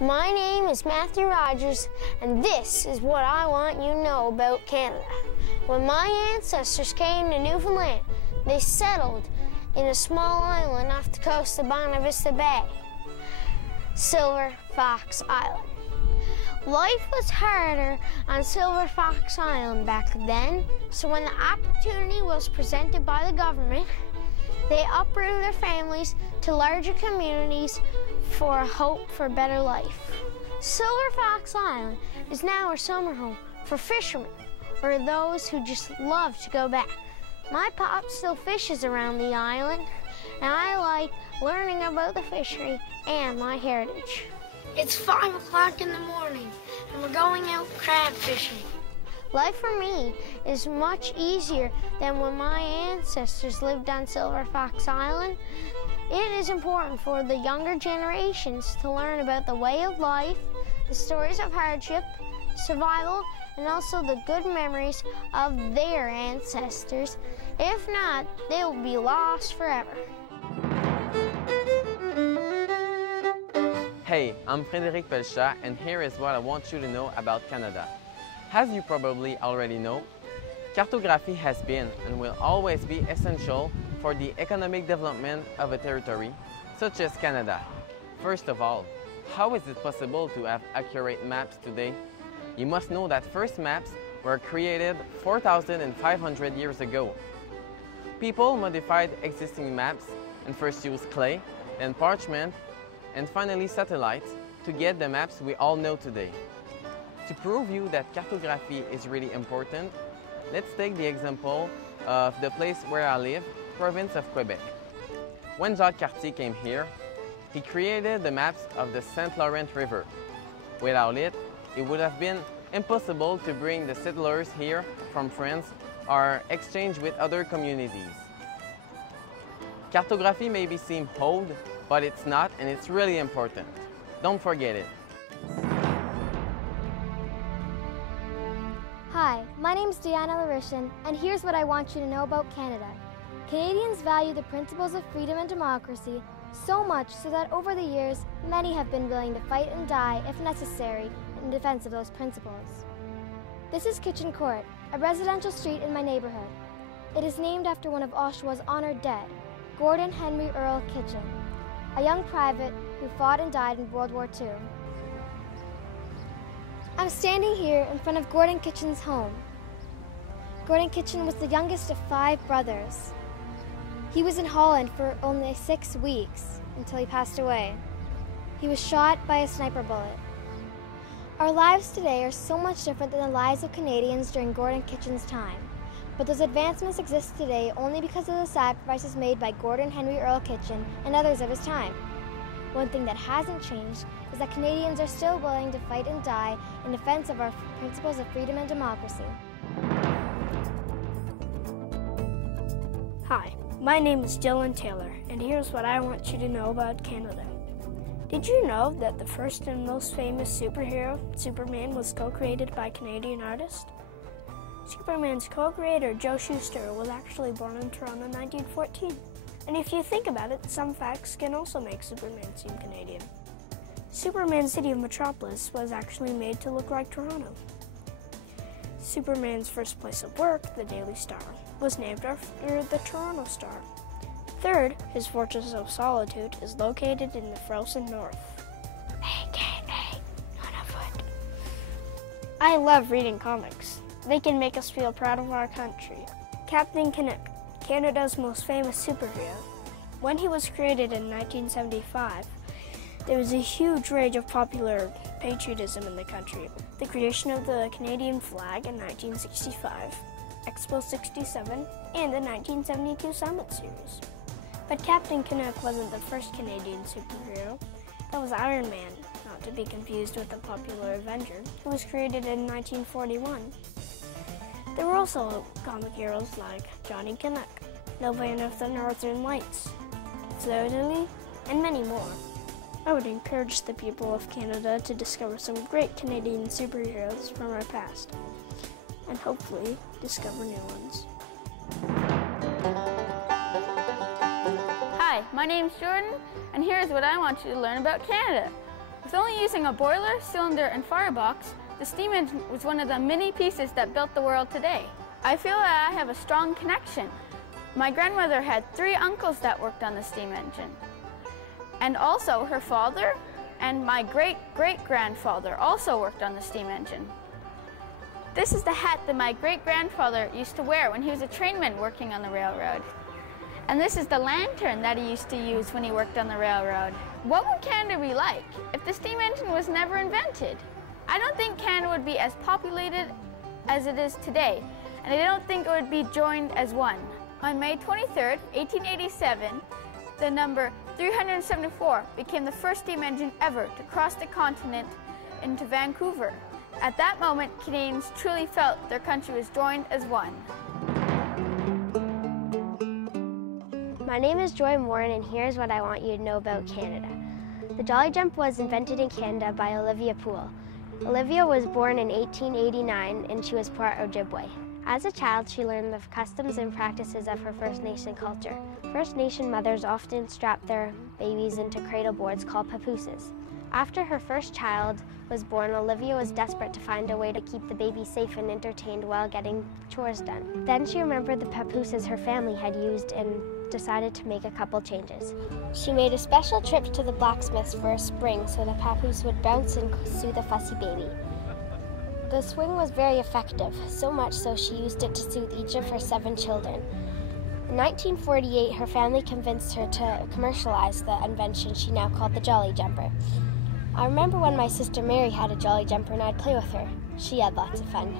My name is Matthew Rogers, and this is what I want you to know about Canada. When my ancestors came to Newfoundland, they settled in a small island off the coast of Bonavista Bay, Silver Fox Island. Life was harder on Silver Fox Island back then, so when the opportunity was presented by the government, they uprooted their families to larger communities for a hope for a better life. Silver Fox Island is now our summer home for fishermen or those who just love to go back. My pop still fishes around the island, and I like learning about the fishery and my heritage. It's 5 o'clock in the morning, and we're going out crab fishing. Life for me is much easier than when my ancestors lived on Silver Fox Island. It is important for the younger generations to learn about the way of life, the stories of hardship, survival, and also the good memories of their ancestors. If not, they will be lost forever. Hey, I'm Frédéric Pelchat, and here is what I want you to know about Canada. As you probably already know, cartography has been and will always be essential for the economic development of a territory, such as Canada. First of all, how is it possible to have accurate maps today? You must know that first maps were created 4,500 years ago. People modified existing maps and first used clay, then parchment, and finally satellites to get the maps we all know today. To prove you that cartography is really important, let's take the example of the place where I live, province of Quebec. When Jacques Cartier came here, he created the maps of the St. Laurent River. Without it, it would have been impossible to bring the settlers here from France or exchange with other communities. Cartography may seem old, but it's not, and it's really important. Don't forget it. Hi, my name's Diana Larishan, and here's what I want you to know about Canada. Canadians value the principles of freedom and democracy so much so that over the years, many have been willing to fight and die, if necessary, in defense of those principles. This is Kitchen Court, a residential street in my neighborhood. It is named after one of Oshawa's honored dead, Gordon Henry Earl Kitchen, a young private who fought and died in World War II. I'm standing here in front of Gordon Kitchen's home. Gordon Kitchen was the youngest of 5 brothers. He was in Holland for only 6 weeks until he passed away. He was shot by a sniper bullet. Our lives today are so much different than the lives of Canadians during Gordon Kitchen's time, but those advancements exist today only because of the sacrifices made by Gordon Henry Earl Kitchen and others of his time. One thing that hasn't changed is that Canadians are still willing to fight and die in defense of our principles of freedom and democracy. Hi, my name is Dylan Taylor, and here's what I want you to know about Canada. Did you know that the first and most famous superhero, Superman, was co-created by a Canadian artist? Superman's co-creator, Joe Shuster, was actually born in Toronto in 1914. And if you think about it, some facts can also make Superman seem Canadian. Superman's city of Metropolis was actually made to look like Toronto. Superman's first place of work, the Daily Star, was named after the Toronto Star. Third, his Fortress of Solitude is located in the frozen north, aka Nunavut. I love reading comics. They can make us feel proud of our country. Captain Canuck, Canada's most famous superhero. When he was created in 1975, there was a huge rage of popular patriotism in the country. The creation of the Canadian flag in 1965, Expo 67, and the 1972 Summit Series. But Captain Canuck wasn't the first Canadian superhero. That was Iron Man, not to be confused with the popular Avenger, who was created in 1941. There were also comic heroes like Johnny Canuck, the Land of the Northern Lights, Fleur-de-Lis, and many more. I would encourage the people of Canada to discover some great Canadian superheroes from our past, and hopefully discover new ones. Hi, my name's Jordan, and here's what I want you to learn about Canada. With only using a boiler, cylinder, and firebox, the steam engine was one of the many pieces that built the world today. I feel that I have a strong connection. My grandmother had 3 uncles that worked on the steam engine. And also her father and my great-great-grandfather also worked on the steam engine. This is the hat that my great-grandfather used to wear when he was a trainman working on the railroad. And this is the lantern that he used to use when he worked on the railroad. What would Canada be like if the steam engine was never invented? I don't think Canada would be as populated as it is today, and I don't think it would be joined as one. On May 23rd, 1887, the number 374 became the first steam engine ever to cross the continent into Vancouver. At that moment, Canadians truly felt their country was joined as one. My name is Joy Morin, and here's what I want you to know about Canada. The Jolly Jump was invented in Canada by Olivia Poole. Olivia was born in 1889, and she was part Ojibwe. As a child, she learned the customs and practices of her First Nation culture. First Nation mothers often strap their babies into cradle boards called papooses. After her first child was born, Olivia was desperate to find a way to keep the baby safe and entertained while getting chores done. Then she remembered the papooses her family had used and decided to make a couple changes. She made a special trip to the blacksmith's for a spring so the papoose would bounce and soothe a fussy baby. The swing was very effective, so much so she used it to soothe each of her 7 children. In 1948, her family convinced her to commercialize the invention she now called the Jolly Jumper. I remember when my sister Mary had a Jolly Jumper and I'd play with her. She had lots of fun.